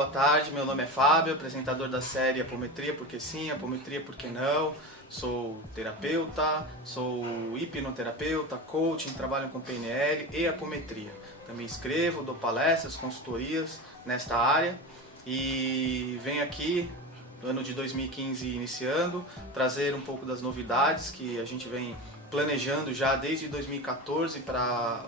boa tarde, meu nome é Fábio, apresentador da série Apometria Porque Sim, Apometria Porque Não. Sou terapeuta, sou hipnoterapeuta, coaching, trabalho com PNL e apometria. Também escrevo, dou palestras, consultorias nesta área e venho aqui, ano de 2015 iniciando, trazer um pouco das novidades que a gente vem planejando já desde 2014 para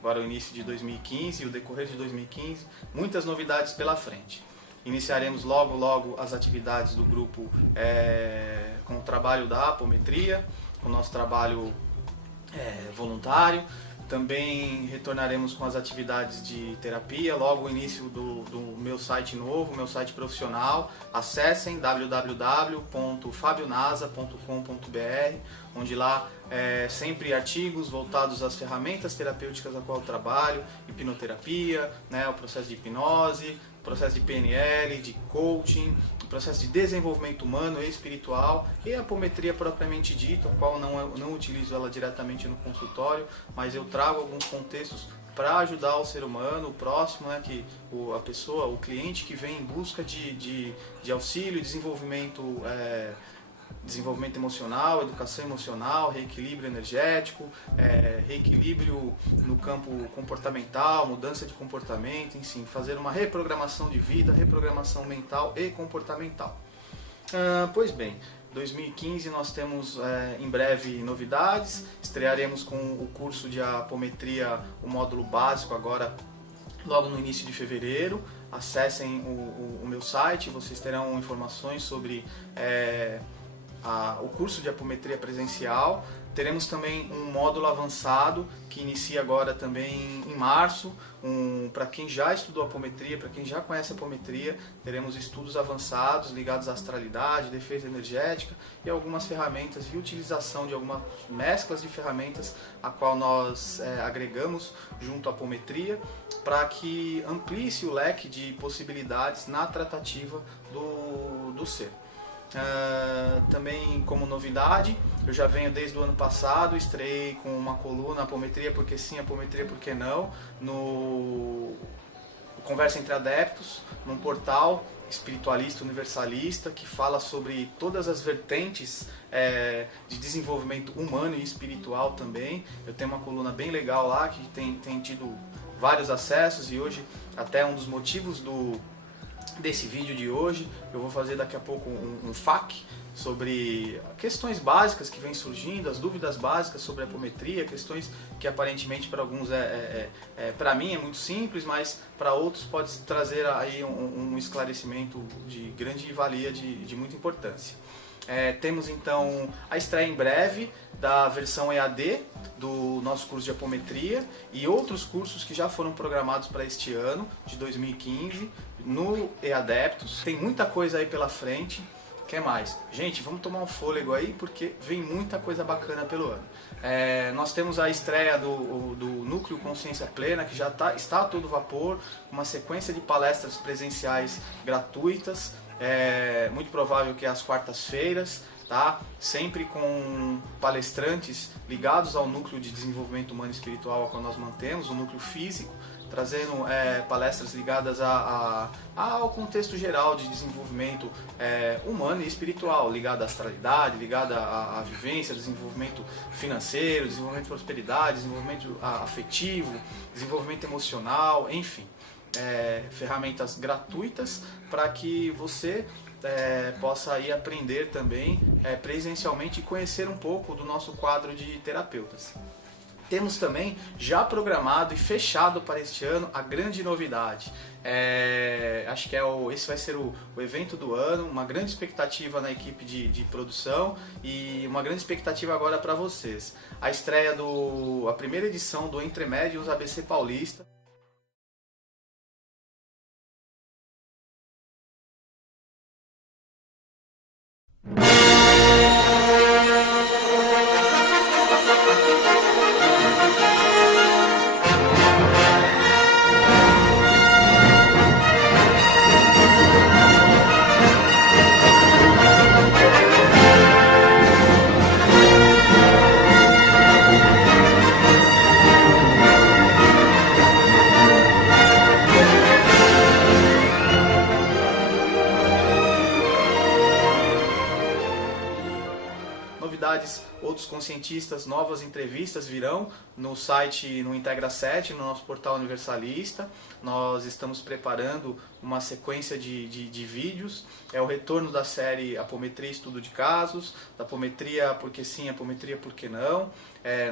agora o início de 2015 e o decorrer de 2015, muitas novidades pela frente. Iniciaremos logo as atividades do grupo com o trabalho da apometria, com o nosso trabalho voluntário. Também retornaremos com as atividades de terapia, logo o início do meu site novo, meu site profissional. Acessem www.fabionasa.com.br, onde lá sempre artigos voltados às ferramentas terapêuticas a qual eu trabalho, hipnoterapia, o processo de hipnose, processo de PNL, de coaching, processo de desenvolvimento humano e espiritual e a apometria propriamente dita, a qual não utilizo ela diretamente no consultório, mas eu trago alguns contextos para ajudar o ser humano, o próximo, que a pessoa, o cliente que vem em busca de auxílio, desenvolvimento emocional, educação emocional, reequilíbrio energético, reequilíbrio no campo comportamental, mudança de comportamento, enfim, fazer uma reprogramação de vida, reprogramação mental e comportamental. Pois bem, 2015 nós temos em breve novidades, estrearemos com o curso de apometria, o módulo básico agora logo no início de fevereiro. Acessem o meu site, vocês terão informações sobre o curso de apometria presencial. Teremos também um módulo avançado que inicia agora também em março. Para quem já estudou apometria, para quem já conhece a apometria, teremos estudos avançados ligados à astralidade, defesa energética e algumas ferramentas e utilização de algumas mesclas de ferramentas a qual nós agregamos junto à apometria para que amplie-se o leque de possibilidades na tratativa do ser. Também como novidade, eu já venho desde o ano passado, estreiei com uma coluna Apometria Porque Sim, Apometria Porque Não, no Conversa Entre Adeptos, num portal espiritualista, universalista, que fala sobre todas as vertentes de desenvolvimento humano e espiritual também. Eu tenho uma coluna bem legal lá, que tem tido vários acessos e hoje até um dos motivos desse vídeo de hoje, eu vou fazer daqui a pouco um FAQ sobre questões básicas que vêm surgindo, as dúvidas básicas sobre a apometria, questões que aparentemente para alguns para mim é muito simples, mas para outros pode trazer aí um esclarecimento de grande valia, de muita importância. Temos então a estreia em breve da versão EAD do nosso curso de apometria e outros cursos que já foram programados para este ano de 2015 no EADeptos. Tem muita coisa aí pela frente. Que mais? Gente, vamos tomar um fôlego aí porque vem muita coisa bacana pelo ano. Nós temos a estreia do Núcleo Consciência Plena, que já está a todo vapor, uma sequência de palestras presenciais gratuitas, muito provável que às quartas-feiras, tá? Sempre com palestrantes ligados ao núcleo de desenvolvimento humano e espiritual ao qual nós mantemos, o núcleo físico, trazendo palestras ligadas ao contexto geral de desenvolvimento humano e espiritual, ligado à astralidade, ligado à vivência, desenvolvimento financeiro, desenvolvimento de prosperidade, desenvolvimento afetivo, desenvolvimento emocional, enfim. Ferramentas gratuitas para que você possa ir aprender também presencialmente e conhecer um pouco do nosso quadro de terapeutas. Temos também já programado e fechado para este ano a grande novidade. Acho que esse vai ser o evento do ano, uma grande expectativa na equipe de produção e uma grande expectativa agora para vocês. A estreia a primeira edição do Entre Médiuns ABC Paulista. novidades, outros conscientistas, novas entrevistas virão no site, no Integra 7, no nosso portal universalista. Nós estamos preparando uma sequência de vídeos. É o retorno da série Apometria Estudo de Casos, da Apometria Porque Sim, Apometria Porque Não.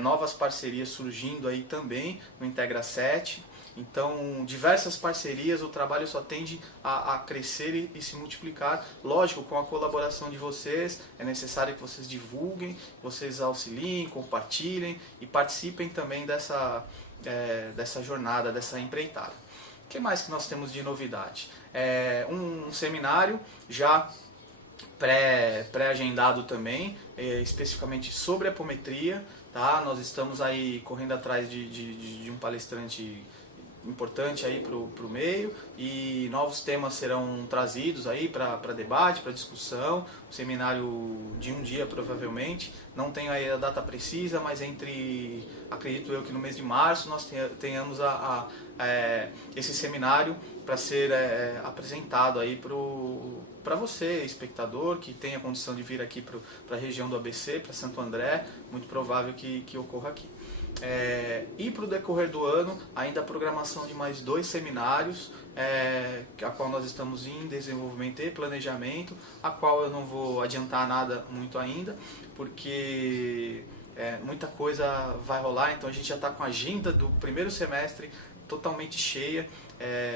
Novas parcerias surgindo aí também no Integra 7. Então, diversas parcerias, o trabalho só tende a crescer e se multiplicar. Lógico, com a colaboração de vocês, é necessário que vocês divulguem, vocês auxiliem, compartilhem e participem também dessa jornada, dessa empreitada. O que mais que nós temos de novidade? Um seminário já pré-agendado também, especificamente sobre apometria. Tá? Nós estamos aí correndo atrás de um palestrante importante aí para o meio, e novos temas serão trazidos aí para debate, para discussão. Um seminário de um dia provavelmente, não tenho aí a data precisa, mas acredito eu que no mês de março nós tenhamos esse seminário para ser apresentado aí para você, espectador, que tenha condição de vir aqui para a região do ABC, para Santo André, muito provável que ocorra aqui. E para o decorrer do ano, ainda a programação de mais 2 seminários, a qual nós estamos em desenvolvimento e planejamento, a qual eu não vou adiantar nada muito ainda, porque muita coisa vai rolar. Então a gente já está com a agenda do primeiro semestre totalmente cheia,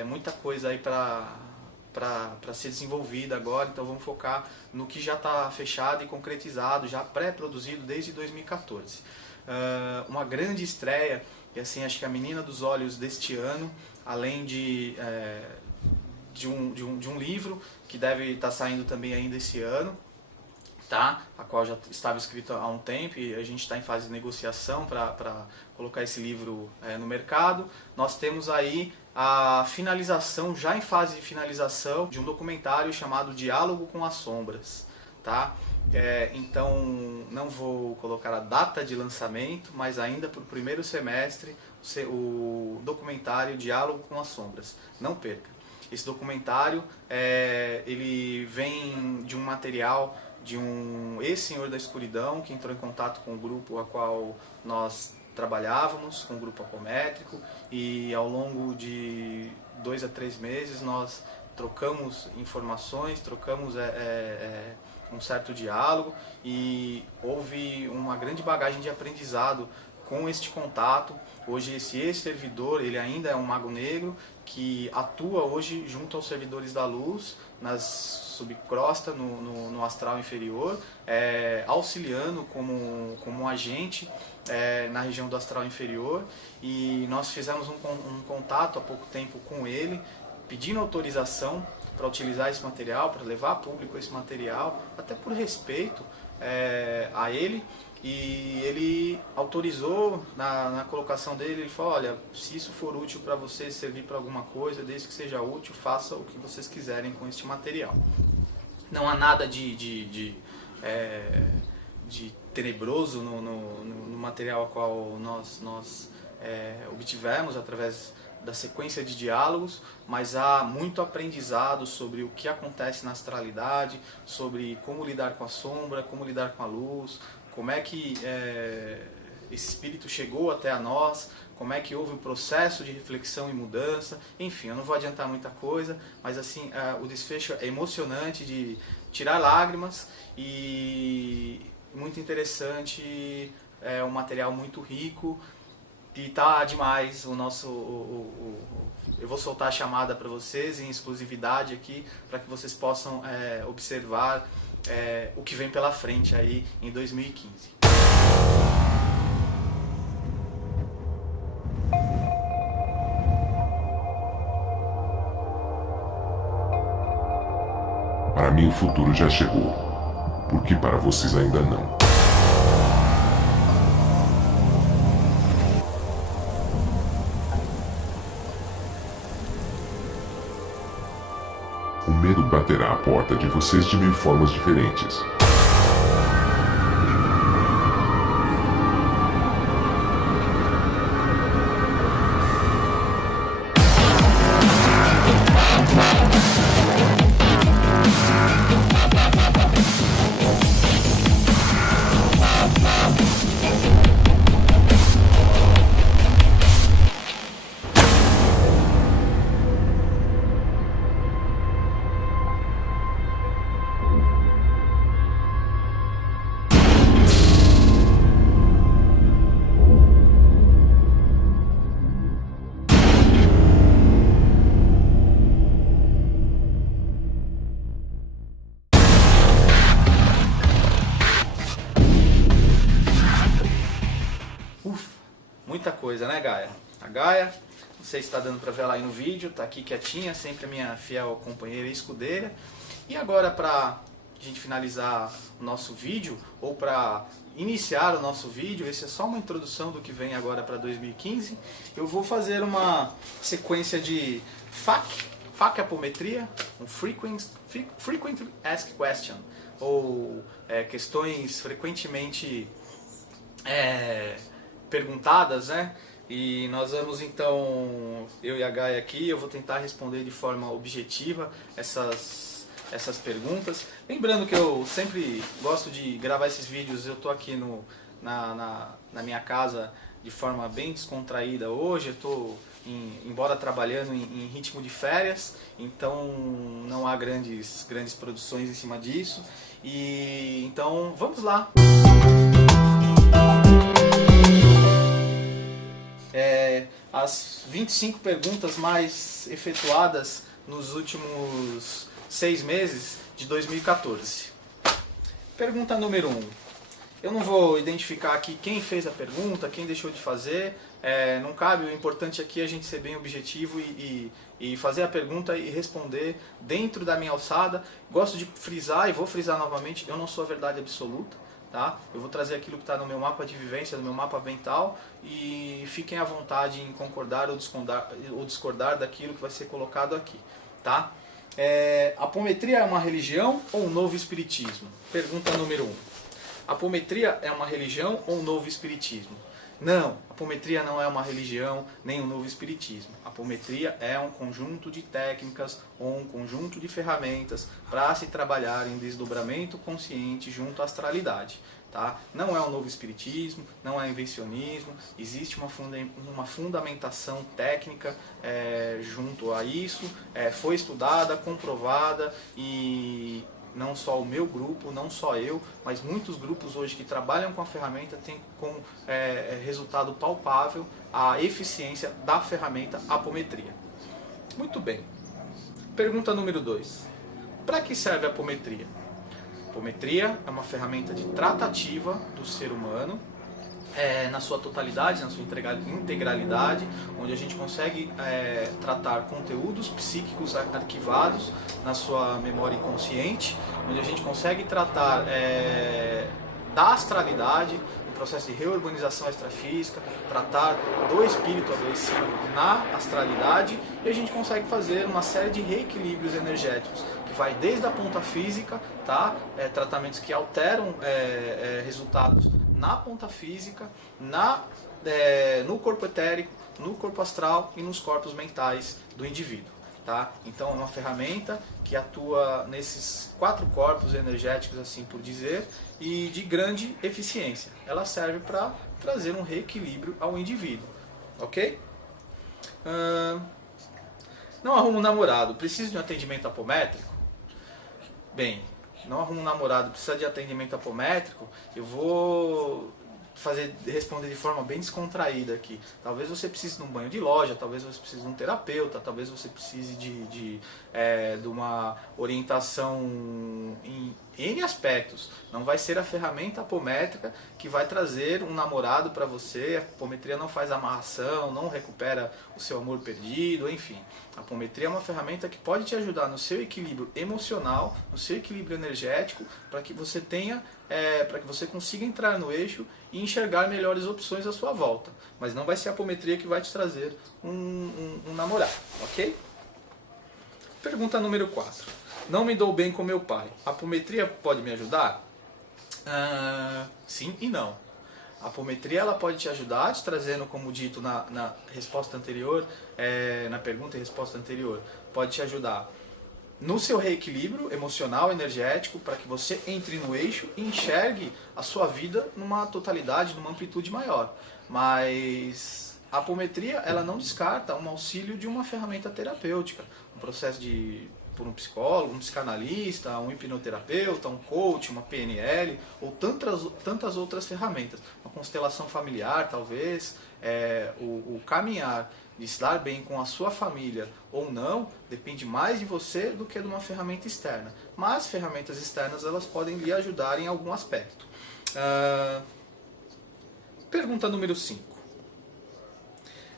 muita coisa aí para ser desenvolvida agora. Então vamos focar no que já está fechado e concretizado, já pré-produzido desde 2014. Uma grande estreia, e assim, acho que a menina dos olhos deste ano, além de um livro que deve estar saindo também ainda esse ano, tá? A qual já estava escrito há um tempo e a gente está em fase de negociação para colocar esse livro no mercado. Nós temos aí a finalização, já em fase de finalização, de um documentário chamado Diálogo com as Sombras, tá? Então não vou colocar a data de lançamento, mas ainda para o primeiro semestre o documentário Diálogo com as Sombras. Não perca. Esse documentário ele vem de um material de um ex-senhor da escuridão que entrou em contato com o grupo a qual nós trabalhávamos, com o grupo apométrico, e ao longo de 2 a 3 meses nós trocamos informações, trocamos um certo diálogo, e houve uma grande bagagem de aprendizado com este contato. Hoje esse ex-servidor, ele ainda é um mago negro que atua hoje junto aos servidores da luz, nas subcrosta, no astral inferior, auxiliando como um agente na região do astral inferior. E nós fizemos um contato há pouco tempo com ele, pedindo autorização para utilizar esse material, para levar a público esse material, até por respeito a ele. E ele autorizou na colocação dele. Ele falou: olha, se isso for útil para vocês, servir para alguma coisa, desde que seja útil, faça o que vocês quiserem com este material. Não há nada de tenebroso no material a qual nós obtivemos através da sequência de diálogos, mas há muito aprendizado sobre o que acontece na astralidade, sobre como lidar com a sombra, como lidar com a luz, como é que esse espírito chegou até a nós, como é que houve o processo de reflexão e mudança. Enfim, eu não vou adiantar muita coisa, mas assim, o desfecho é emocionante, de tirar lágrimas, e muito interessante, um material muito rico, e tá demais o nosso... eu vou soltar a chamada para vocês em exclusividade aqui, para que vocês possam observar o que vem pela frente aí em 2015. Para mim o futuro já chegou, porque para vocês ainda não. O medo baterá à porta de vocês de 1000 formas diferentes. coisa, né, Gaia? A Gaia, não sei se está dando para ver ela aí no vídeo, está aqui quietinha, sempre a minha fiel companheira e escudeira. E agora, para a gente finalizar o nosso vídeo, ou para iniciar o nosso vídeo, esse é só uma introdução do que vem agora para 2015, eu vou fazer uma sequência de FAQ é apometria, um Frequently Asked Question, ou questões frequentemente perguntadas, né? E nós vamos então, eu e a Gaia aqui, eu vou tentar responder de forma objetiva essas perguntas. Lembrando que eu sempre gosto de gravar esses vídeos, eu estou aqui na minha casa de forma bem descontraída hoje, eu estou, embora trabalhando em ritmo de férias, então não há grandes produções em cima disso. E então vamos lá! As 25 perguntas mais efetuadas nos últimos 6 meses de 2014. Pergunta número 1. Eu não vou identificar aqui quem fez a pergunta, quem deixou de fazer, não cabe, o importante aqui é a gente ser bem objetivo e fazer a pergunta e responder dentro da minha alçada. Gosto de frisar, e vou frisar novamente, eu não sou a verdade absoluta. Tá? Eu vou trazer aquilo que está no meu mapa de vivência, no meu mapa mental, e fiquem à vontade em concordar ou discordar daquilo que vai ser colocado aqui. Tá? A apometria é uma religião ou um novo espiritismo? Pergunta número 1. A apometria é uma religião ou um novo espiritismo? Não, a apometria não é uma religião nem um novo espiritismo. A apometria é um conjunto de técnicas ou um conjunto de ferramentas para se trabalhar em desdobramento consciente junto à astralidade. Tá? Não é um novo espiritismo, não é invencionismo, existe uma fundamentação técnica junto a isso, foi estudada, comprovada, e não só o meu grupo, não só eu, mas muitos grupos hoje que trabalham com a ferramenta têm como resultado palpável a eficiência da ferramenta apometria. Muito bem. Pergunta número 2. Para que serve a apometria? A apometria é uma ferramenta de tratativa do ser humano, na sua totalidade, na sua integralidade, onde a gente consegue tratar conteúdos psíquicos arquivados na sua memória inconsciente, onde a gente consegue tratar da astralidade, um processo de reurbanização extrafísica, tratar do espírito adoecido na astralidade, e a gente consegue fazer uma série de reequilíbrios energéticos, que vai desde a ponta física, tá? Tratamentos que alteram resultados na ponta física, no corpo etérico, no corpo astral e nos corpos mentais do indivíduo. Tá? Então é uma ferramenta que atua nesses 4 corpos energéticos, assim por dizer, e de grande eficiência. Ela serve para trazer um reequilíbrio ao indivíduo. Ok? Não arrumo um namorado, preciso de um atendimento apométrico? Bem, não arruma um namorado, precisa de atendimento apométrico, eu vou responder de forma bem descontraída aqui. Talvez você precise de um banho de loja, talvez você precise de um terapeuta, talvez você precise de uma orientação em N aspectos. Não vai ser a ferramenta apométrica que vai trazer um namorado para você. A apometria não faz amarração, não recupera o seu amor perdido, enfim. A apometria é uma ferramenta que pode te ajudar no seu equilíbrio emocional, no seu equilíbrio energético, para que você para que você consiga entrar no eixo e enxergar melhores opções à sua volta. Mas não vai ser a apometria que vai te trazer um namorado, ok? Pergunta número 4. Não me dou bem com meu pai. A apometria pode me ajudar? Sim e não. A apometria ela pode te ajudar, te trazendo, como dito na resposta anterior, na pergunta e resposta anterior, pode te ajudar no seu reequilíbrio emocional, energético, para que você entre no eixo e enxergue a sua vida numa totalidade, numa amplitude maior. Mas a apometria ela não descarta um auxílio de uma ferramenta terapêutica, um processo por um psicólogo, um psicanalista, um hipnoterapeuta, um coach, uma PNL, ou tantas outras ferramentas. Uma constelação familiar, talvez, o caminhar de estar bem com a sua família ou não, depende mais de você do que de uma ferramenta externa. Mas ferramentas externas elas podem lhe ajudar em algum aspecto. Pergunta número 5.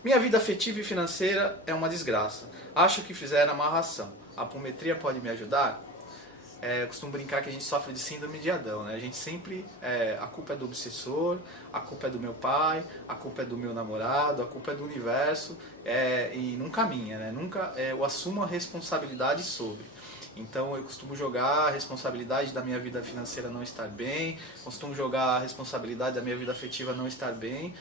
Minha vida afetiva e financeira é uma desgraça. Acho que fizeram amarração. A apometria pode me ajudar? Eu costumo brincar que a gente sofre de síndrome de Adão, né? A gente sempre, a culpa é do obsessor, a culpa é do meu pai, a culpa é do meu namorado, a culpa é do universo, e não caminha, né? Nunca eu assumo a responsabilidade sobre. Então eu costumo jogar a responsabilidade da minha vida financeira não estar bem, costumo jogar a responsabilidade da minha vida afetiva não estar bem,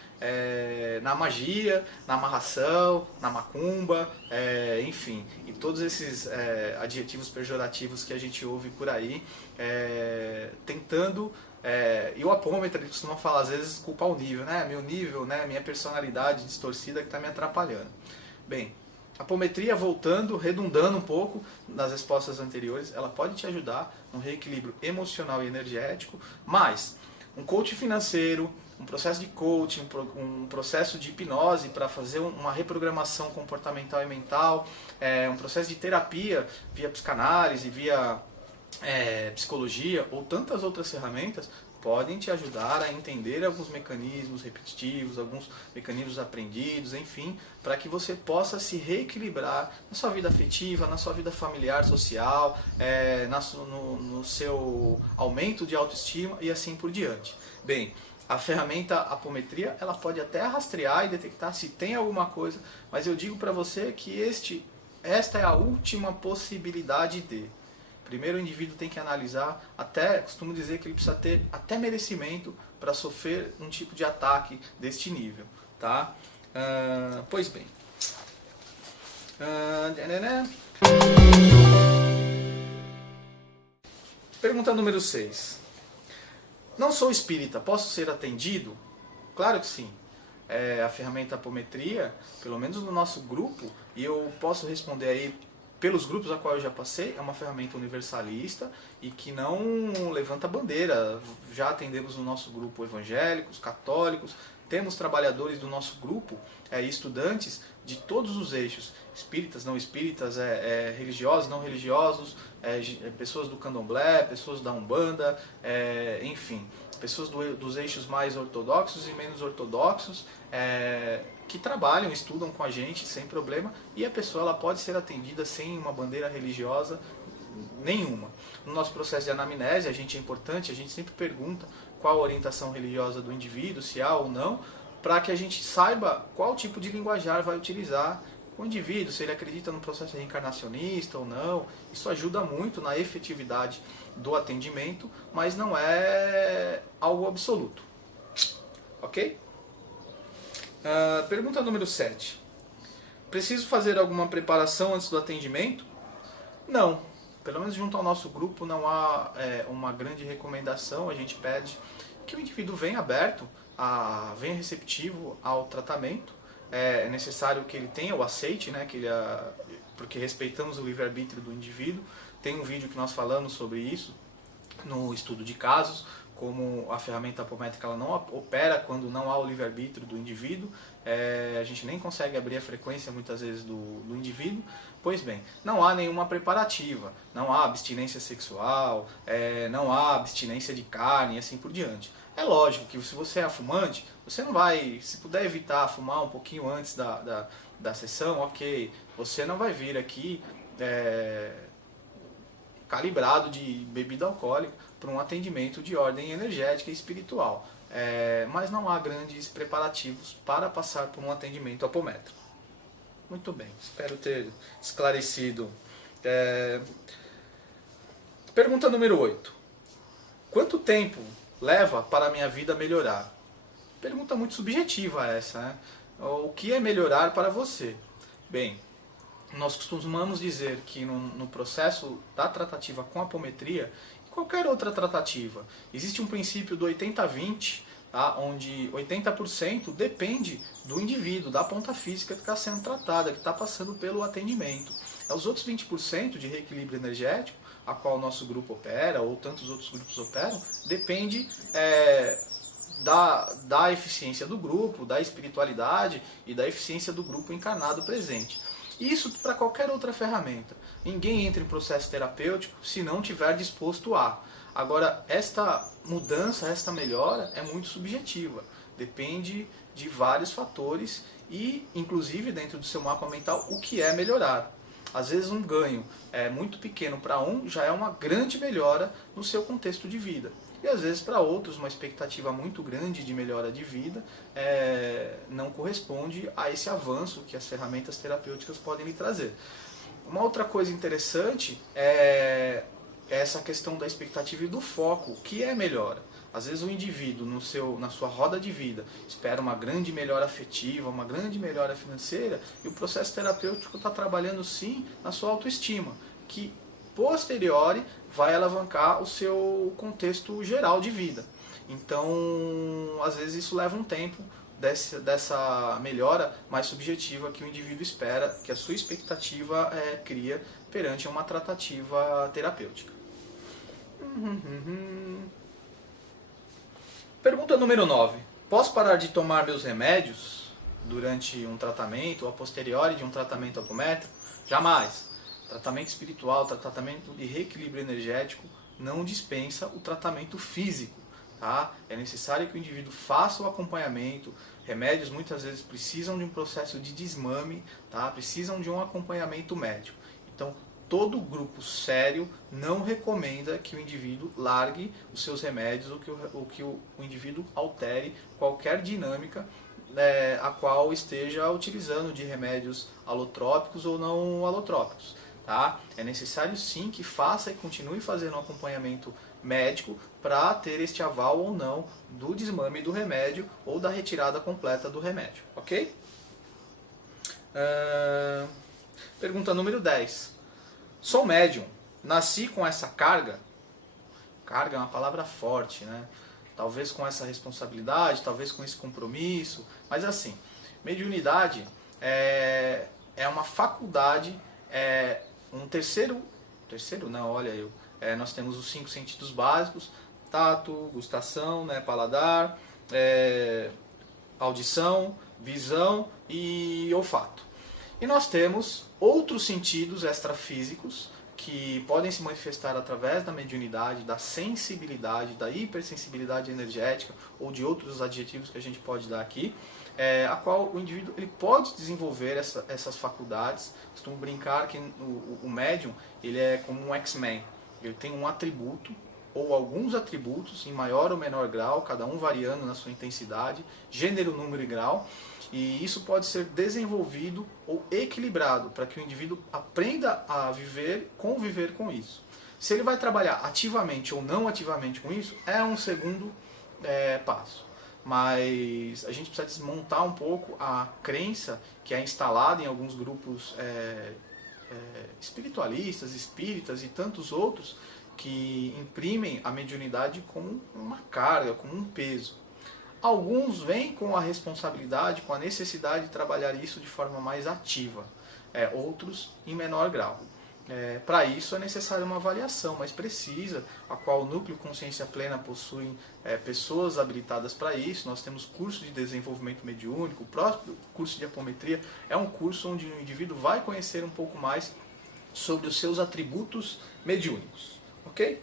na magia, na amarração, na macumba, enfim, e todos esses adjetivos pejorativos que a gente ouve por aí, tentando, e o apômetra ele costuma falar às vezes culpar o nível, né? Meu nível, né? Minha personalidade distorcida que está me atrapalhando. Bem, a apometria, voltando, redundando um pouco nas respostas anteriores, ela pode te ajudar no reequilíbrio emocional e energético, mas um coach financeiro, um processo de coaching, um processo de hipnose para fazer uma reprogramação comportamental e mental, um processo de terapia via psicanálise, via psicologia ou tantas outras ferramentas, podem te ajudar a entender alguns mecanismos repetitivos, alguns mecanismos aprendidos, enfim, para que você possa se reequilibrar na sua vida afetiva, na sua vida familiar, social, no seu aumento de autoestima e assim por diante. Bem, a ferramenta apometria, ela pode até rastrear e detectar se tem alguma coisa, mas eu digo para você que esta é a última possibilidade de... Primeiro o indivíduo tem que analisar, costumo dizer que ele precisa ter até merecimento para sofrer um tipo de ataque deste nível, tá? Pois bem. Pergunta número 6. Não sou espírita, posso ser atendido? Claro que sim. A ferramenta apometria, pelo menos no nosso grupo, e eu posso responder aí pelos grupos a qual eu já passei, é uma ferramenta universalista e que não levanta bandeira. Já atendemos no nosso grupo evangélicos, católicos, temos trabalhadores do nosso grupo, estudantes de todos os eixos, espíritas, não espíritas, religiosos, não religiosos, pessoas do candomblé, pessoas da umbanda, enfim, pessoas dos eixos mais ortodoxos e menos ortodoxos, que trabalham, estudam com a gente sem problema, e a pessoa ela pode ser atendida sem uma bandeira religiosa nenhuma. No nosso processo de anamnese, é importante, a gente sempre pergunta qual a orientação religiosa do indivíduo, se há ou não, para que a gente saiba qual tipo de linguajar vai utilizar o indivíduo, se ele acredita no processo reencarnacionista ou não. Isso ajuda muito na efetividade do atendimento, mas não é algo absoluto. Ok? Pergunta número 7. Preciso fazer alguma preparação antes do atendimento? Não. Pelo menos junto ao nosso grupo não há uma grande recomendação. A gente pede que o indivíduo venha aberto, venha receptivo ao tratamento. É necessário que ele tenha o aceite, né, porque respeitamos o livre-arbítrio do indivíduo. Tem um vídeo que nós falamos sobre isso no estudo de casos, como a ferramenta apométrica ela não opera quando não há o livre-arbítrio do indivíduo, a gente nem consegue abrir a frequência muitas vezes do indivíduo. Pois bem, não há nenhuma preparativa, não há abstinência sexual, não há abstinência de carne e assim por diante. É lógico que se você é fumante, você não vai, se puder evitar fumar um pouquinho antes da sessão, ok, você não vai vir aqui calibrado de bebida alcoólica para um atendimento de ordem energética e espiritual. Mas não há grandes preparativos para passar por um atendimento apométrico. Muito bem, espero ter esclarecido. Pergunta número 8. Quanto tempo leva para a minha vida melhorar? Pergunta muito subjetiva essa, né? O que é melhorar para você? Bem, nós costumamos dizer que no processo da tratativa com a apometria, qualquer outra tratativa, existe um princípio do 80-20, tá? Onde 80% depende do indivíduo, da ponta física que está sendo tratada, que está passando pelo atendimento. Os outros 20% de reequilíbrio energético, a qual o nosso grupo opera, ou tantos outros grupos operam, depende da eficiência do grupo, da espiritualidade e da eficiência do grupo encarnado presente. Isso para qualquer outra ferramenta. Ninguém entra em processo terapêutico se não estiver disposto a. Agora, esta mudança, esta melhora é muito subjetiva. Depende de vários fatores e, inclusive, dentro do seu mapa mental, o que é melhorar. Às vezes um ganho muito pequeno para um já é uma grande melhora no seu contexto de vida. E às vezes para outros uma expectativa muito grande de melhora de vida não corresponde a esse avanço que as ferramentas terapêuticas podem lhe trazer. Uma outra coisa interessante é essa questão da expectativa e do foco, que é melhora. Às vezes o indivíduo na sua roda de vida espera uma grande melhora afetiva, uma grande melhora financeira, e o processo terapêutico está trabalhando sim na sua autoestima, que posteriori vai alavancar o seu contexto geral de vida. Então, às vezes isso leva um tempo dessa melhora mais subjetiva que o indivíduo espera, que a sua expectativa cria perante uma tratativa terapêutica. Pergunta número 9. Posso parar de tomar meus remédios durante um tratamento ou a posteriori de um tratamento apométrico? Jamais. Tratamento espiritual, tratamento de reequilíbrio energético não dispensa o tratamento físico. Tá? É necessário que o indivíduo faça o acompanhamento. Remédios muitas vezes precisam de um processo de desmame, tá? Precisam de um acompanhamento médico. Então, todo grupo sério não recomenda que o indivíduo largue os seus remédios ou que o indivíduo altere qualquer dinâmica a qual esteja utilizando de remédios alotrópicos ou não alotrópicos. Tá? É necessário sim que faça e continue fazendo um acompanhamento médico para ter este aval ou não do desmame do remédio ou da retirada completa do remédio. Ok? Pergunta número 10. Sou médium, nasci com essa carga. Carga é uma palavra forte, né? Talvez com essa responsabilidade, talvez com esse compromisso, mas assim, mediunidade é uma faculdade, um terceiro não, olha eu, nós temos os 5 sentidos básicos, tato, gustação, né, paladar, audição, visão e olfato. E nós temos outros sentidos extrafísicos que podem se manifestar através da mediunidade, da sensibilidade, da hipersensibilidade energética ou de outros adjetivos que a gente pode dar aqui, a qual o indivíduo ele pode desenvolver essas faculdades. Costumo brincar que o médium ele é como um X-Men, ele tem um atributo ou alguns atributos em maior ou menor grau, cada um variando na sua intensidade, gênero, número e grau, e isso pode ser desenvolvido ou equilibrado para que o indivíduo aprenda a conviver com isso. Se ele vai trabalhar ativamente ou não ativamente com isso, é um segundo passo. Mas a gente precisa desmontar um pouco a crença que é instalada em alguns grupos espiritualistas, espíritas e tantos outros que imprimem a mediunidade como uma carga, como um peso. Alguns vêm com a responsabilidade, com a necessidade de trabalhar isso de forma mais ativa, outros em menor grau. Para isso é necessária uma avaliação mais precisa, a qual o Núcleo Consciência Plena possui pessoas habilitadas para isso. Nós temos curso de desenvolvimento mediúnico, o próprio curso de apometria é um curso onde o indivíduo vai conhecer um pouco mais sobre os seus atributos mediúnicos. Ok?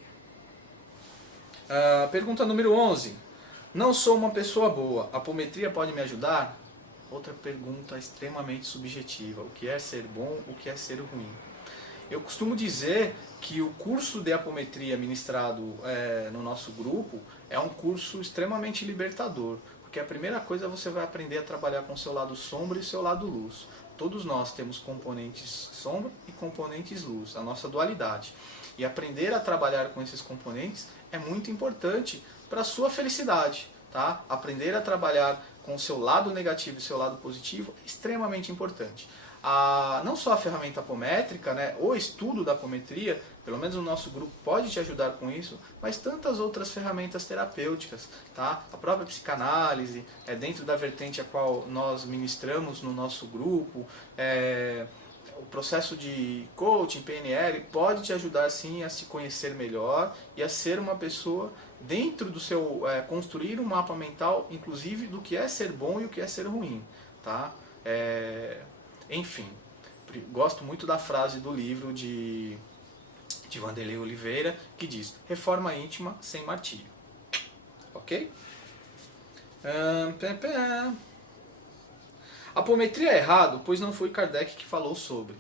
Pergunta número 11. Não sou uma pessoa boa, a apometria pode me ajudar? Outra pergunta extremamente subjetiva. O que é ser bom, o que é ser ruim? Eu costumo dizer que o curso de apometria ministrado no nosso grupo é um curso extremamente libertador, porque a primeira coisa você vai aprender a trabalhar com o seu lado sombra e o seu lado luz. Todos nós temos componentes sombra e componentes luz, a nossa dualidade. E aprender a trabalhar com esses componentes é muito importante para a sua felicidade. Tá? Aprender a trabalhar com o seu lado negativo e o seu lado positivo é extremamente importante. Não só a ferramenta apométrica, né, o estudo da apometria, pelo menos o nosso grupo pode te ajudar com isso, mas tantas outras ferramentas terapêuticas, tá? A própria psicanálise, dentro da vertente a qual nós ministramos no nosso grupo, o processo de coaching, PNL, pode te ajudar sim a se conhecer melhor e a ser uma pessoa dentro do seu, construir um mapa mental, inclusive do que é ser bom e o que é ser ruim, tá? Enfim, gosto muito da frase do livro de Vanderlei Oliveira, que diz: reforma íntima sem martírio. Ok? Apometria é errado, pois não foi Kardec que falou sobre.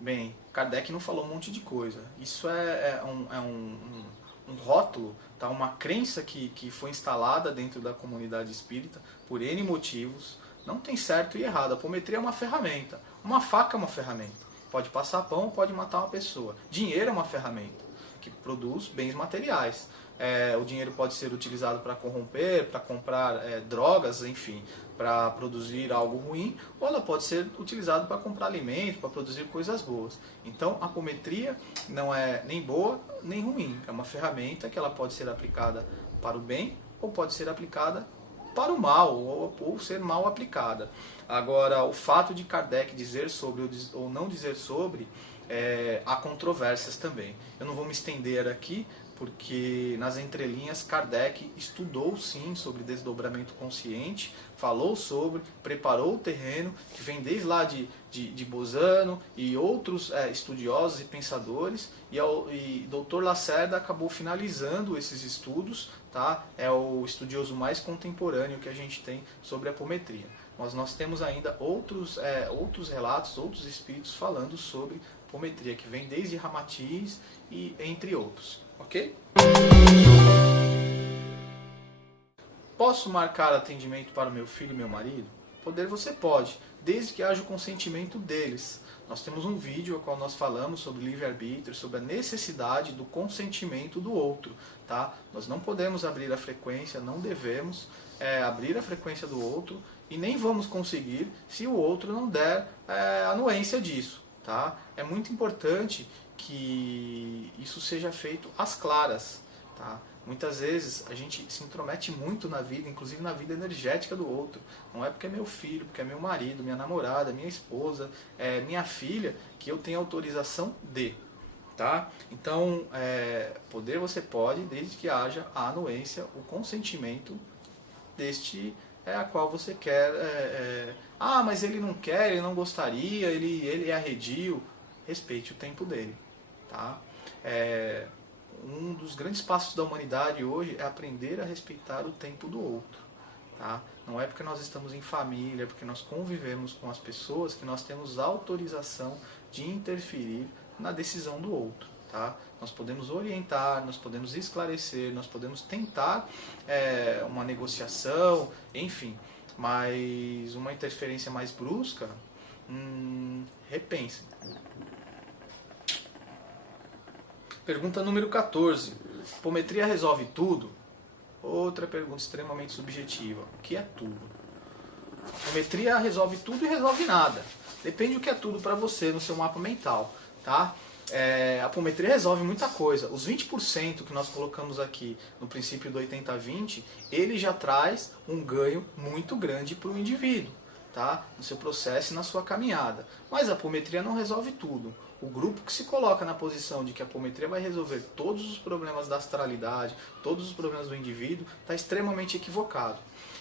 Bem, Kardec não falou um monte de coisa. Isso é um rótulo, tá? Uma crença que foi instalada dentro da comunidade espírita por N motivos. Não tem certo e errado. A apometria é uma ferramenta. Uma faca é uma ferramenta. Pode passar pão, pode matar uma pessoa. Dinheiro é uma ferramenta que produz bens materiais. O dinheiro pode ser utilizado para corromper, para comprar drogas, enfim, para produzir algo ruim, ou ela pode ser utilizada para comprar alimento, para produzir coisas boas. Então, a apometria não é nem boa nem ruim. É uma ferramenta que ela pode ser aplicada para o bem ou pode ser aplicada para o mal, ou ser mal aplicada. Agora, o fato de Kardec dizer sobre ou não dizer sobre, há controvérsias também. Eu não vou me estender aqui, porque nas entrelinhas Kardec estudou sim sobre desdobramento consciente, falou sobre, preparou o terreno, que vem desde lá de Bosano e outros estudiosos e pensadores, e Dr. Lacerda acabou finalizando esses estudos, tá? É o estudioso mais contemporâneo que a gente tem sobre a apometria. Mas nós temos ainda outros relatos, outros espíritos falando sobre apometria, que vem desde Ramatiz e entre outros. Ok? Posso marcar atendimento para o meu filho e meu marido? Poder você pode, desde que haja o consentimento deles. Nós temos um vídeo no qual nós falamos sobre livre-arbítrio, sobre a necessidade do consentimento do outro. Tá? Nós não podemos abrir a frequência, não devemos abrir a frequência do outro e nem vamos conseguir se o outro não der anuência disso. Tá? É muito importante que isso seja feito às claras. Tá? Muitas vezes a gente se intromete muito na vida, inclusive na vida energética do outro. Não é porque é meu filho, porque é meu marido, minha namorada, minha esposa, minha filha, que eu tenho autorização de. Tá? Então, poder você pode, desde que haja a anuência, o consentimento deste a qual você quer. Mas ele não quer, ele não gostaria, ele é arredio. Respeite o tempo dele. Tá? Um dos grandes passos da humanidade hoje é aprender a respeitar o tempo do outro. Tá? Não é porque nós estamos em família, porque nós convivemos com as pessoas, que nós temos autorização de interferir na decisão do outro. Tá? Nós podemos orientar, nós podemos esclarecer, nós podemos tentar uma negociação, enfim, mas uma interferência mais brusca, repense. Pergunta número 14. Apometria resolve tudo? Outra pergunta extremamente subjetiva. O que é tudo? Apometria resolve tudo e resolve nada. Depende do que é tudo para você no seu mapa mental. Tá? A apometria resolve muita coisa. Os 20% que nós colocamos aqui no princípio do 80-20, ele já traz um ganho muito grande para o indivíduo. Tá? No seu processo e na sua caminhada. Mas a apometria não resolve tudo. O grupo que se coloca na posição de que a apometria vai resolver todos os problemas da astralidade, todos os problemas do indivíduo, está extremamente equivocado.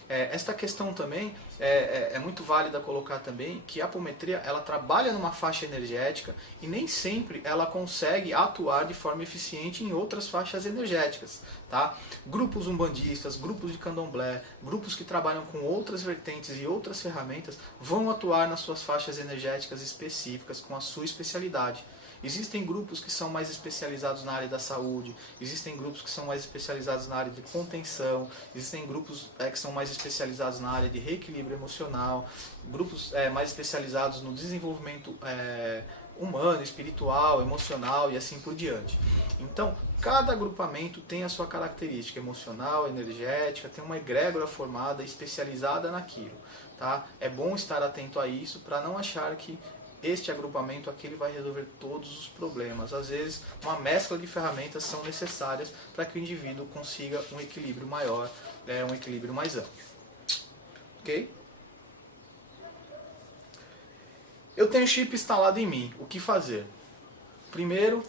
Esta questão também é muito válida colocar também que a apometria ela trabalha numa faixa energética e nem sempre ela consegue atuar de forma eficiente em outras faixas energéticas. Tá? Grupos umbandistas, grupos de candomblé, grupos que trabalham com outras vertentes e outras ferramentas vão atuar nas suas faixas energéticas específicas com a sua especialidade. Existem grupos que são mais especializados na área da saúde, existem grupos que são mais especializados na área de contenção, existem grupos que são mais especializados na área de reequilíbrio emocional, grupos mais especializados no desenvolvimento humano, espiritual, emocional e assim por diante. Então, cada agrupamento tem a sua característica emocional, energética, tem uma egrégora formada, especializada naquilo. Tá? É bom estar atento a isso para não achar que este agrupamento aqui ele vai resolver todos os problemas. Às vezes, uma mescla de ferramentas são necessárias para que o indivíduo consiga um equilíbrio maior, um equilíbrio mais amplo. Ok? Eu tenho chip instalado em mim. O que fazer? Primeiro,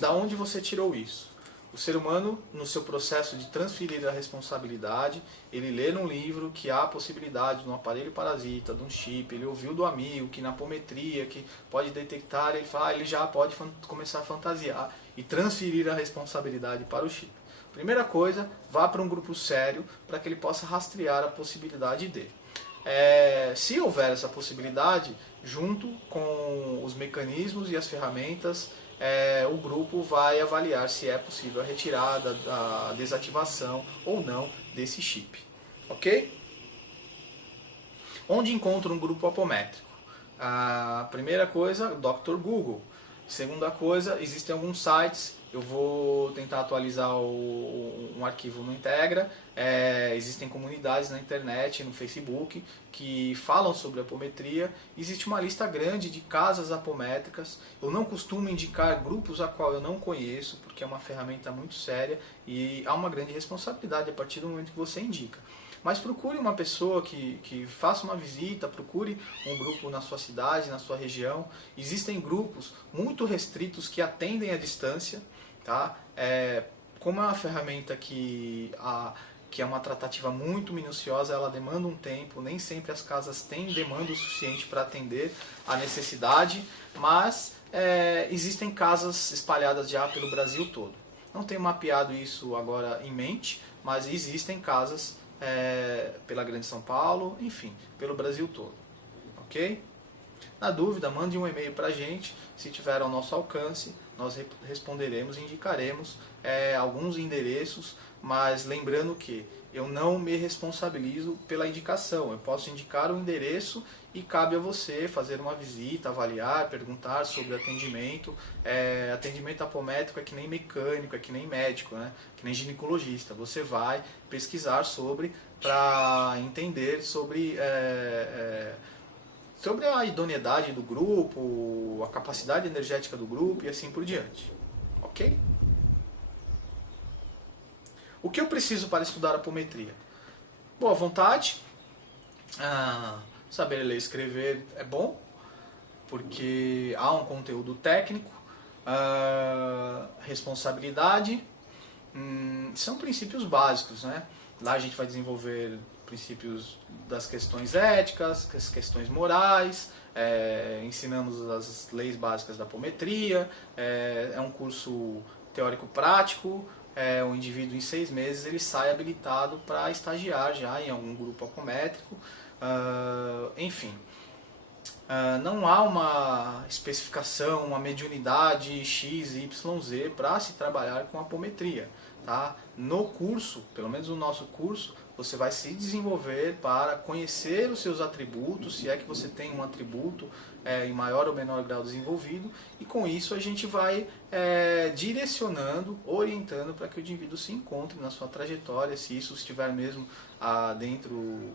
da onde você tirou isso? O ser humano, no seu processo de transferir a responsabilidade, ele lê num livro que há a possibilidade de um aparelho parasita, de um chip, ele ouviu do amigo que na apometria, que pode detectar, ele fala, ele já pode começar a fantasiar e transferir a responsabilidade para o chip. Primeira coisa, vá para um grupo sério para que ele possa rastrear a possibilidade de. se houver essa possibilidade, junto com os mecanismos e as ferramentas, o grupo vai avaliar se é possível a retirada, a desativação ou não desse chip. Ok? Onde encontro um grupo apométrico? A primeira coisa, Dr. Google. Segunda coisa, existem alguns sites, eu vou tentar atualizar um arquivo no Integra, existem comunidades na internet, no Facebook, que falam sobre apometria. Existe uma lista grande de casas apométricas. Eu não costumo indicar grupos a qual eu não conheço, porque é uma ferramenta muito séria e há uma grande responsabilidade a partir do momento que você indica. Mas procure uma pessoa que faça uma visita, procure um grupo na sua cidade, na sua região. Existem grupos muito restritos que atendem à distância. Tá? Como é uma ferramenta que é uma tratativa muito minuciosa, ela demanda um tempo, nem sempre as casas têm demanda o suficiente para atender a necessidade, mas existem casas espalhadas já pelo Brasil todo. Não tenho mapeado isso agora em mente, mas existem casas pela Grande São Paulo, enfim, pelo Brasil todo. Ok? Na dúvida, mande um e-mail para a gente, se tiver ao nosso alcance, nós responderemos e indicaremos alguns endereços, mas lembrando que eu não me responsabilizo pela indicação. Eu posso indicar o endereço e cabe a você fazer uma visita, avaliar, perguntar sobre atendimento. Atendimento apométrico é que nem mecânico, é que nem médico, né? Que nem ginecologista. Você vai pesquisar sobre, para entender sobre a idoneidade do grupo, a capacidade energética do grupo e assim por diante. Ok? O que eu preciso para estudar apometria? Boa vontade, saber ler e escrever é bom, porque há um conteúdo técnico, responsabilidade, são princípios básicos, né? Lá a gente vai desenvolver princípios das questões éticas, as questões morais, ensinamos as leis básicas da apometria, é um curso teórico-prático. O indivíduo em 6 meses ele sai habilitado para estagiar já em algum grupo apométrico, enfim. Não há uma especificação, uma mediunidade X, Y, Z para se trabalhar com apometria. Tá? No curso, pelo menos no nosso curso, você vai se desenvolver para conhecer os seus atributos, se é que você tem um atributo em maior ou menor grau desenvolvido, e com isso a gente vai direcionando, orientando para que o indivíduo se encontre na sua trajetória, se isso estiver mesmo dentro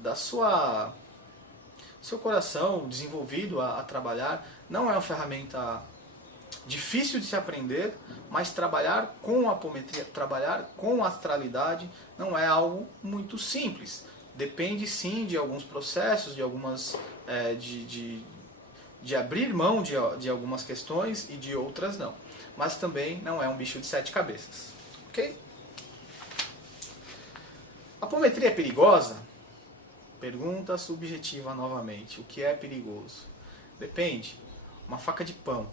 da seu coração desenvolvido a trabalhar. Não é uma ferramenta difícil de se aprender, mas trabalhar com apometria, trabalhar com astralidade não é algo muito simples. Depende sim de alguns processos, de algumas de abrir mão de algumas questões e de outras não. Mas também não é um bicho de 7 cabeças. Ok? Apometria é perigosa? Pergunta subjetiva novamente. O que é perigoso? Depende. Uma faca de pão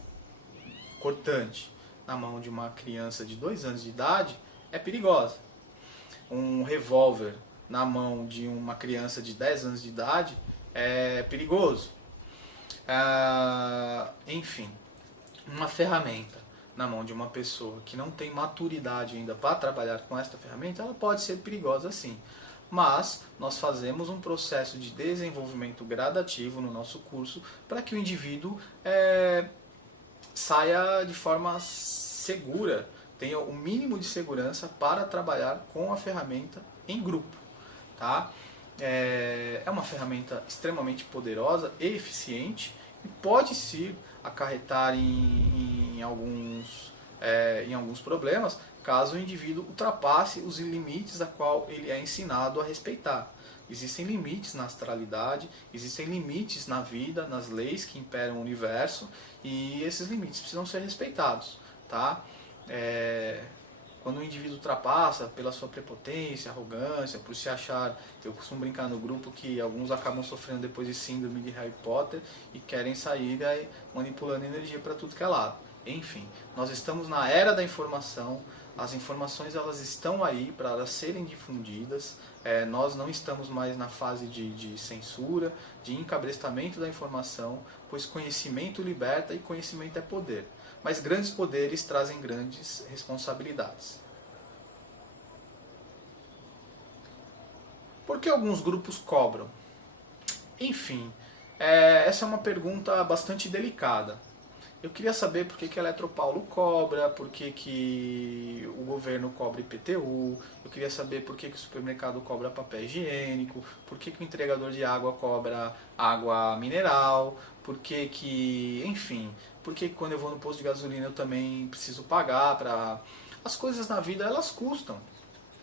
cortante na mão de uma criança de 2 anos de idade é perigosa. Um revólver na mão de uma criança de 10 anos de idade é perigoso. Enfim, uma ferramenta na mão de uma pessoa que não tem maturidade ainda para trabalhar com esta ferramenta, ela pode ser perigosa sim. Mas nós fazemos um processo de desenvolvimento gradativo no nosso curso para que o indivíduo saia de forma segura, tenha o mínimo de segurança para trabalhar com a ferramenta em grupo. Tá? É uma ferramenta extremamente poderosa e eficiente e pode sim acarretar em alguns problemas caso o indivíduo ultrapasse os limites a qual ele é ensinado a respeitar. Existem limites na astralidade, existem limites na vida, nas leis que imperam o universo, e esses limites precisam ser respeitados. Tá? Quando o indivíduo ultrapassa pela sua prepotência, arrogância, por se achar, eu costumo brincar no grupo que alguns acabam sofrendo depois de síndrome de Harry Potter e querem sair manipulando energia para tudo que é lado. Enfim, nós estamos na era da informação, As informações elas estão aí para elas serem difundidas. Nós não estamos mais na fase de censura, de encabrestamento da informação, pois conhecimento liberta e conhecimento é poder. Mas grandes poderes trazem grandes responsabilidades. Por que alguns grupos cobram? Enfim, essa é uma pergunta bastante delicada. Eu queria saber por que a Eletropaulo cobra, por que o governo cobra IPTU, eu queria saber por que o supermercado cobra papel higiênico, por que o entregador de água cobra água mineral, enfim, por que quando eu vou no posto de gasolina eu também preciso pagar para... As coisas na vida elas custam.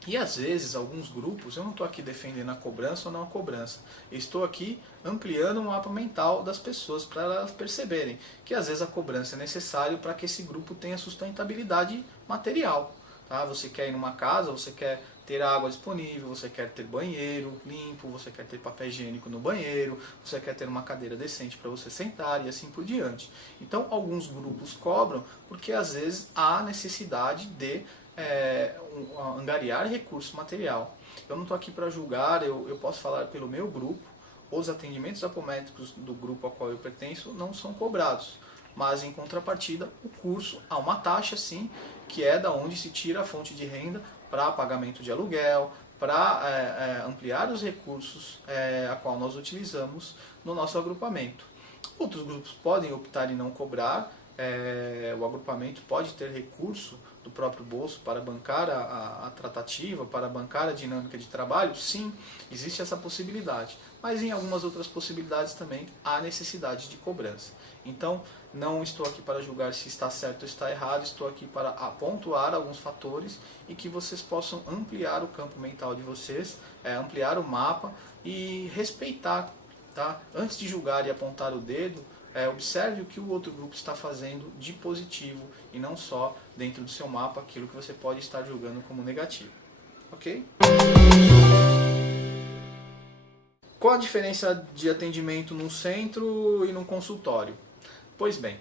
E às vezes, alguns grupos, eu não estou aqui defendendo a cobrança ou não a cobrança, eu estou aqui ampliando o mapa mental das pessoas para elas perceberem que às vezes a cobrança é necessária para que esse grupo tenha sustentabilidade material. Tá? Você quer ir numa casa, você quer ter água disponível, você quer ter banheiro limpo, você quer ter papel higiênico no banheiro, você quer ter uma cadeira decente para você sentar e assim por diante. Então, alguns grupos cobram porque às vezes há necessidade de angariar recurso material. Eu não estou aqui para julgar, eu posso falar pelo meu grupo. Os atendimentos apométricos do grupo ao qual eu pertenço não são cobrados, mas em contrapartida o curso há uma taxa sim, que é da onde se tira a fonte de renda para pagamento de aluguel, para ampliar os recursos a qual nós utilizamos no nosso agrupamento. Outros grupos podem optar em não cobrar, o agrupamento pode ter recurso do próprio bolso para bancar a tratativa, para bancar a dinâmica de trabalho, sim, existe essa possibilidade. Mas em algumas outras possibilidades também há necessidade de cobrança. Então, não estou aqui para julgar se está certo ou está errado, estou aqui para pontuar alguns fatores e que vocês possam ampliar o campo mental de vocês, ampliar o mapa e respeitar, tá? Antes de julgar e apontar o dedo, observe o que o outro grupo está fazendo de positivo e não só dentro do seu mapa aquilo que você pode estar julgando como negativo. Ok? Qual a diferença de atendimento num centro e num consultório? Pois bem,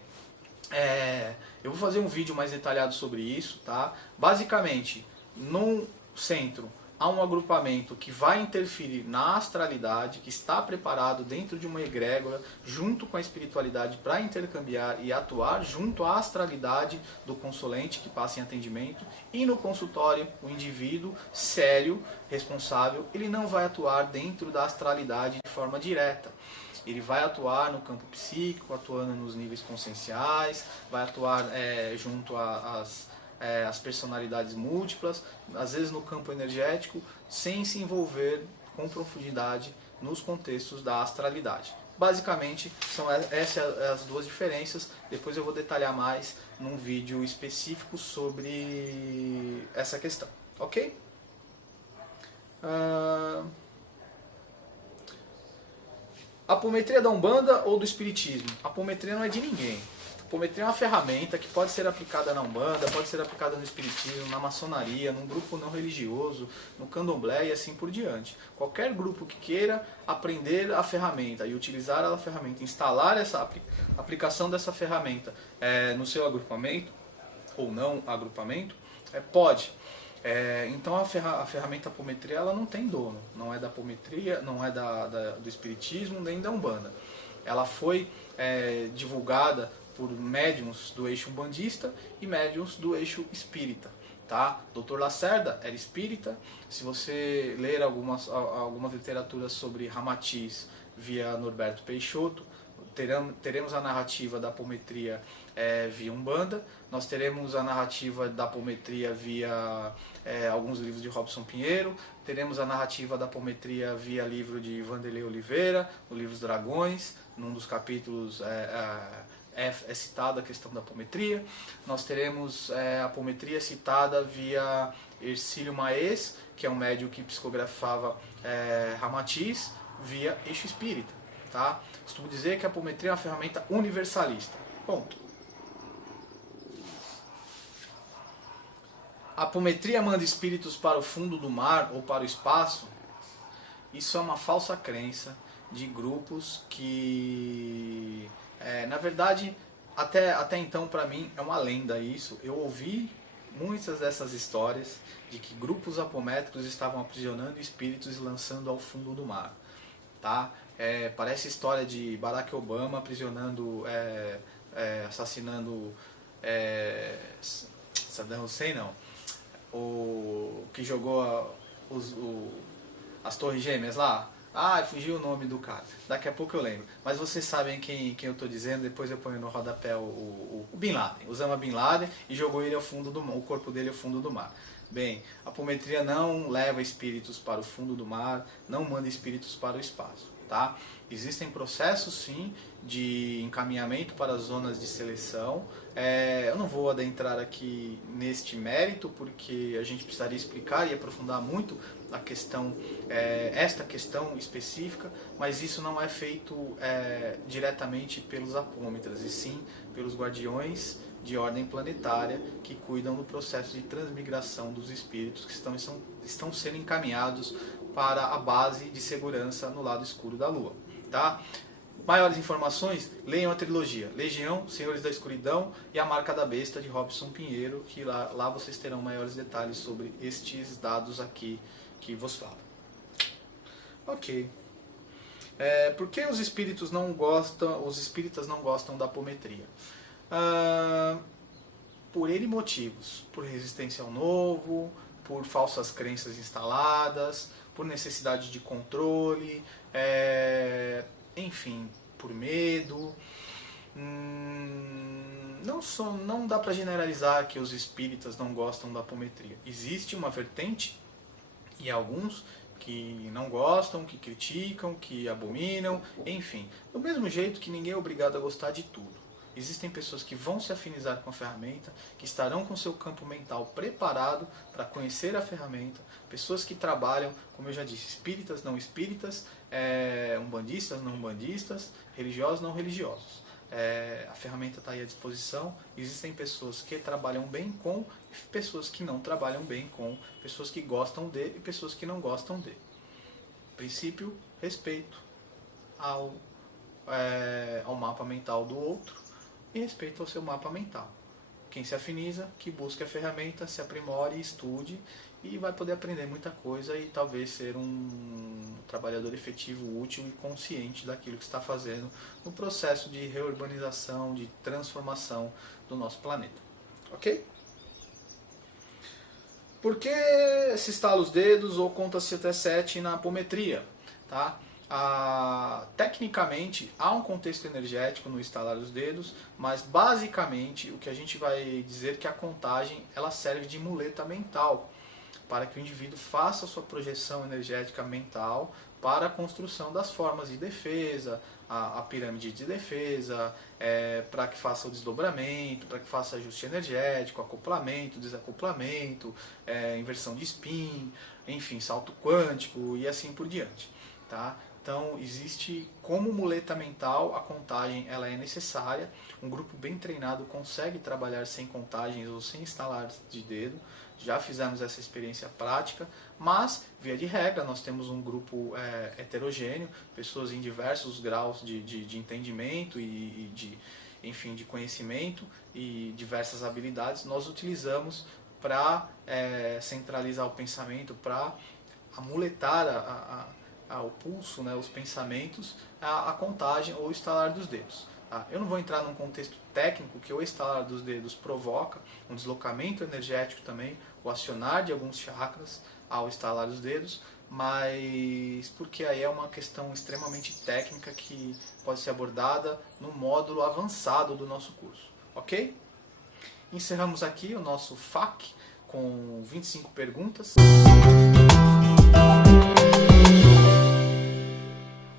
eu vou fazer um vídeo mais detalhado sobre isso, tá? Basicamente, num centro há um agrupamento que vai interferir na astralidade, que está preparado dentro de uma egrégora, junto com a espiritualidade para intercambiar e atuar junto à astralidade do consulente que passa em atendimento. E no consultório, o indivíduo sério, responsável, ele não vai atuar dentro da astralidade de forma direta. Ele vai atuar no campo psíquico, atuando nos níveis conscienciais, vai atuar junto às personalidades múltiplas, às vezes no campo energético, sem se envolver com profundidade nos contextos da astralidade. Basicamente, são essas as duas diferenças. Depois eu vou detalhar mais num vídeo específico sobre essa questão. Ok? Apometria da Umbanda ou do Espiritismo? A apometria não é de ninguém. A apometria é uma ferramenta que pode ser aplicada na Umbanda, pode ser aplicada no Espiritismo, na maçonaria, num grupo não religioso, no candomblé e assim por diante. Qualquer grupo que queira aprender a ferramenta e utilizar a ferramenta, instalar essa aplicação dessa ferramenta no seu agrupamento, ou não agrupamento, pode. Então a ferramenta apometria ela não tem dono, não é da apometria, não é do espiritismo nem da Umbanda. Ela foi divulgada por médiuns do eixo umbandista e médiuns do eixo espírita. Tá? Dr. Lacerda era espírita. Se você ler algumas literaturas sobre Ramatiz via Norberto Peixoto, teremos a narrativa da apometria via Umbanda, nós teremos a narrativa da apometria via alguns livros de Robson Pinheiro, teremos a narrativa da apometria via livro de Vanderlei Oliveira, no livro dos Dragões, num dos capítulos é citada a questão da apometria. Nós teremos a apometria citada via Ercílio Maes, que é um médium que psicografava Ramatiz via eixo espírita. Tá? Costumo dizer que a apometria é uma ferramenta universalista. Ponto. A apometria manda espíritos para o fundo do mar ou para o espaço? Isso é uma falsa crença de grupos que, na verdade, até então para mim é uma lenda isso. Eu ouvi muitas dessas histórias de que grupos apométricos estavam aprisionando espíritos e lançando ao fundo do mar. Tá? Parece história de Barack Obama aprisionando, assassinando Saddam Hussein, não. O que jogou as torres gêmeas lá. Fugiu o nome do cara. Daqui a pouco eu lembro. Mas vocês sabem quem eu estou dizendo. Depois eu ponho no rodapé o Bin Laden. Osama Bin Laden, e jogou ele ao fundo do mar, o corpo dele ao fundo do mar. Bem, a apometria não leva espíritos para o fundo do mar, não manda espíritos para o espaço. Tá? Existem processos sim de encaminhamento para as zonas de seleção. Eu não vou adentrar aqui neste mérito, porque a gente precisaria explicar e aprofundar muito a questão, esta questão específica, mas isso não é feito diretamente pelos apômetras, e sim pelos guardiões de ordem planetária que cuidam do processo de transmigração dos espíritos que estão sendo encaminhados para a base de segurança no lado escuro da Lua. Tá? Maiores informações, leiam a trilogia Legião, Senhores da Escuridão e A Marca da Besta, de Robson Pinheiro, que lá vocês terão maiores detalhes sobre estes dados aqui que vos falo. Ok. Por que os espíritas não gostam da apometria? Por N motivos. Por resistência ao novo, por falsas crenças instaladas, por necessidade de controle, enfim, por medo. Não dá para generalizar que os espíritas não gostam da apometria. Existe uma vertente, e alguns que não gostam, que criticam, que abominam, enfim. Do mesmo jeito que ninguém é obrigado a gostar de tudo. Existem pessoas que vão se afinizar com a ferramenta, que estarão com seu campo mental preparado para conhecer a ferramenta, pessoas que trabalham, como eu já disse, espíritas, não espíritas, umbandistas, não umbandistas, religiosos, não religiosos. A ferramenta está aí à disposição. Existem pessoas que trabalham bem com, pessoas que não trabalham bem com, pessoas que gostam de e pessoas que não gostam de. Princípio, respeito ao mapa mental do outro e respeito ao seu mapa mental. Quem se afiniza, que busque a ferramenta, se aprimore, estude e vai poder aprender muita coisa e talvez ser um trabalhador efetivo, útil e consciente daquilo que está fazendo no processo de reurbanização, de transformação do nosso planeta. Ok? Por que se estala os dedos ou conta-se até 7 na apometria? Tá? Tecnicamente há um contexto energético no estalar os dedos, mas basicamente o que a gente vai dizer que a contagem ela serve de muleta mental para que o indivíduo faça a sua projeção energética mental para a construção das formas de defesa, a pirâmide de defesa, para que faça o desdobramento, para que faça ajuste energético, acoplamento, desacoplamento, inversão de spin, enfim, salto quântico e assim por diante. Tá? Então, existe como muleta mental, a contagem ela é necessária. Um grupo bem treinado consegue trabalhar sem contagens ou sem estalar de dedo. Já fizemos essa experiência prática, mas, via de regra, nós temos um grupo heterogêneo, pessoas em diversos graus de entendimento e de conhecimento e diversas habilidades. Nós utilizamos para centralizar o pensamento, para amuletar o pulso, né, os pensamentos, a contagem ou o estalar dos dedos. Tá? Eu não vou entrar num contexto técnico que o estalar dos dedos provoca um deslocamento energético também, o acionar de alguns chakras ao estalar dos dedos, mas porque aí é uma questão extremamente técnica que pode ser abordada no módulo avançado do nosso curso. Ok? Encerramos aqui o nosso FAQ com 25 perguntas.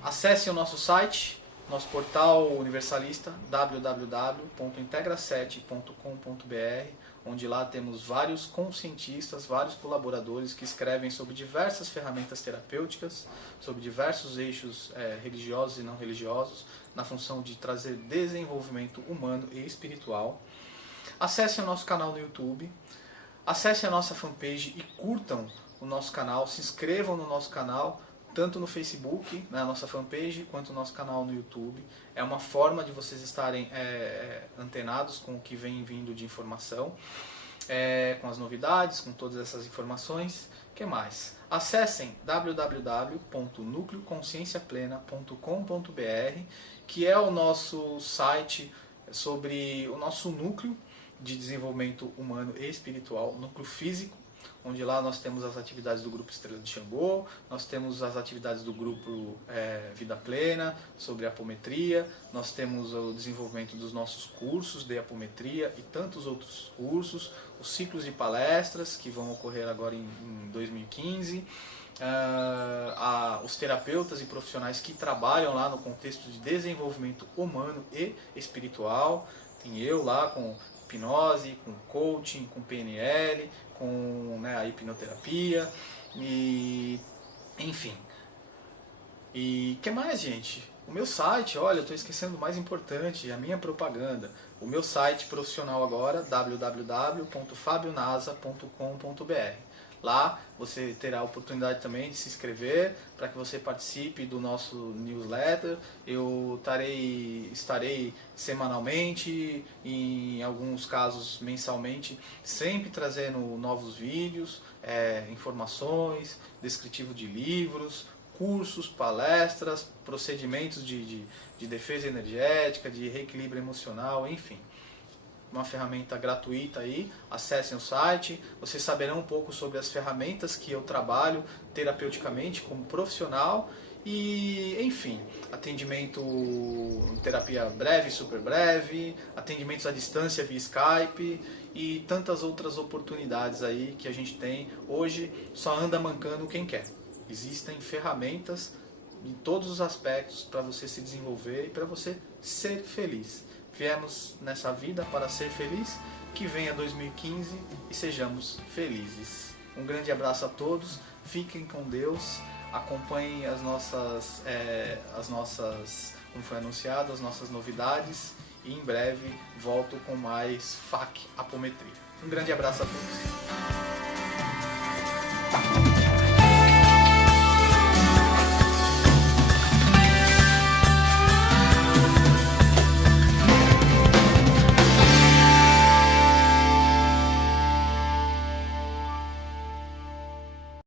Acesse o nosso site, nosso portal universalista, www.integra7.com.br, onde lá temos vários conscientistas, vários colaboradores que escrevem sobre diversas ferramentas terapêuticas, sobre diversos eixos religiosos e não religiosos, na função de trazer desenvolvimento humano e espiritual. Acesse o nosso canal no YouTube, acesse a nossa fanpage e curtam o nosso canal, se inscrevam no nosso canal, tanto no Facebook, na nossa fanpage, quanto no nosso canal no YouTube. É uma forma de vocês estarem antenados com o que vem vindo de informação. com as novidades, com todas essas informações. O que mais? Acessem www.nucleoconscienciaplena.com.br, que é o nosso site sobre o nosso núcleo de desenvolvimento humano e espiritual, núcleo físico, onde lá nós temos as atividades do grupo Estrela de Xangô, nós temos as atividades do grupo Vida Plena, sobre apometria, nós temos o desenvolvimento dos nossos cursos de apometria e tantos outros cursos, os ciclos de palestras que vão ocorrer agora em 2015, os terapeutas e profissionais que trabalham lá no contexto de desenvolvimento humano e espiritual, tem eu lá com hipnose, com coaching, com PNL, com a hipnoterapia, e enfim. E que mais, gente? O meu site, olha, eu estou esquecendo o mais importante, a minha propaganda. O meu site profissional agora, www.fabionasa.com.br. Lá você terá a oportunidade também de se inscrever para que você participe do nosso newsletter. Eu estarei semanalmente, em alguns casos mensalmente, sempre trazendo novos vídeos, informações, descritivo de livros, cursos, palestras, procedimentos de defesa energética, de reequilíbrio emocional, enfim. Uma ferramenta gratuita aí, acessem o site, vocês saberão um pouco sobre as ferramentas que eu trabalho terapeuticamente como profissional e, enfim, atendimento, terapia breve, super breve, atendimentos à distância via Skype e tantas outras oportunidades aí que a gente tem. Hoje só anda mancando quem quer. Existem ferramentas em todos os aspectos para você se desenvolver e para você ser feliz. Viemos nessa vida para ser feliz, que venha 2015 e sejamos felizes. Um grande abraço a todos, fiquem com Deus, acompanhem as nossas, como foi anunciado, as nossas novidades e em breve volto com mais FAQ Apometria. Um grande abraço a todos.